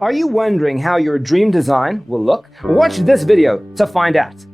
Are you wondering how your dream design will look? Watch this video to find out.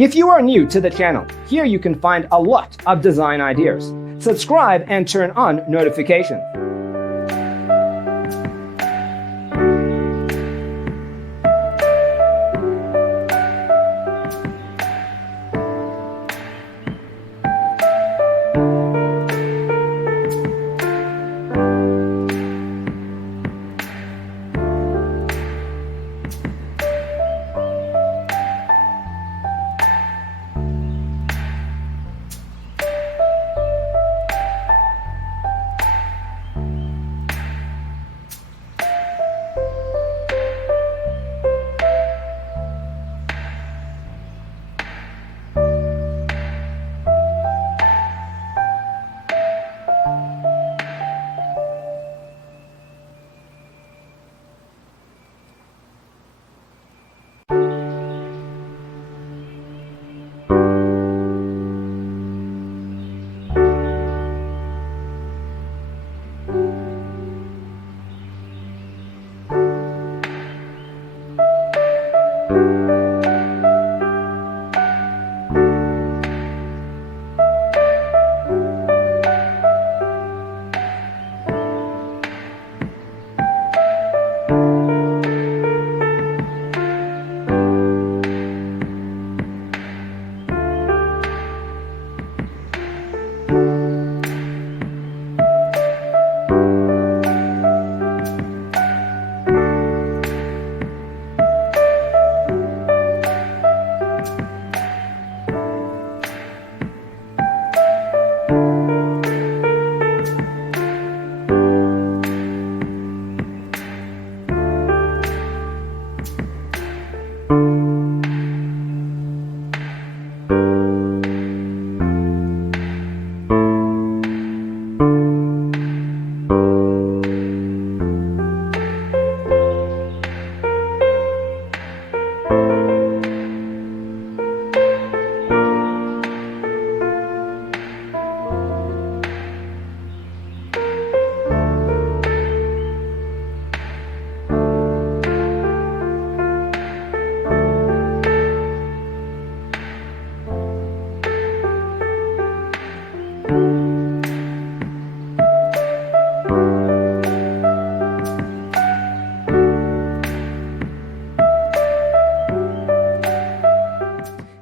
If you are new to the channel, here you can find a lot of design ideas. Subscribe and turn on notifications.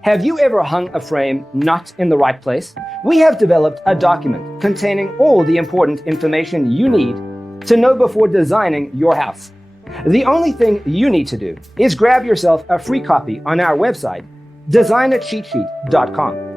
Have you ever hung a frame not in the right place? We have developed a document containing all the important information you need to know before designing your house. The only thing you need to do is grab yourself a free copy on our website, designercheatsheet.com.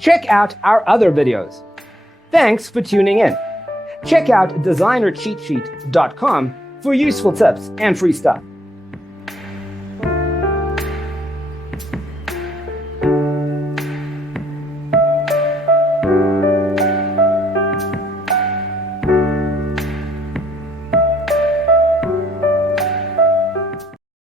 Check out our other videos. Thanks for tuning in. Check out designercheatsheet.com for useful tips and free stuff.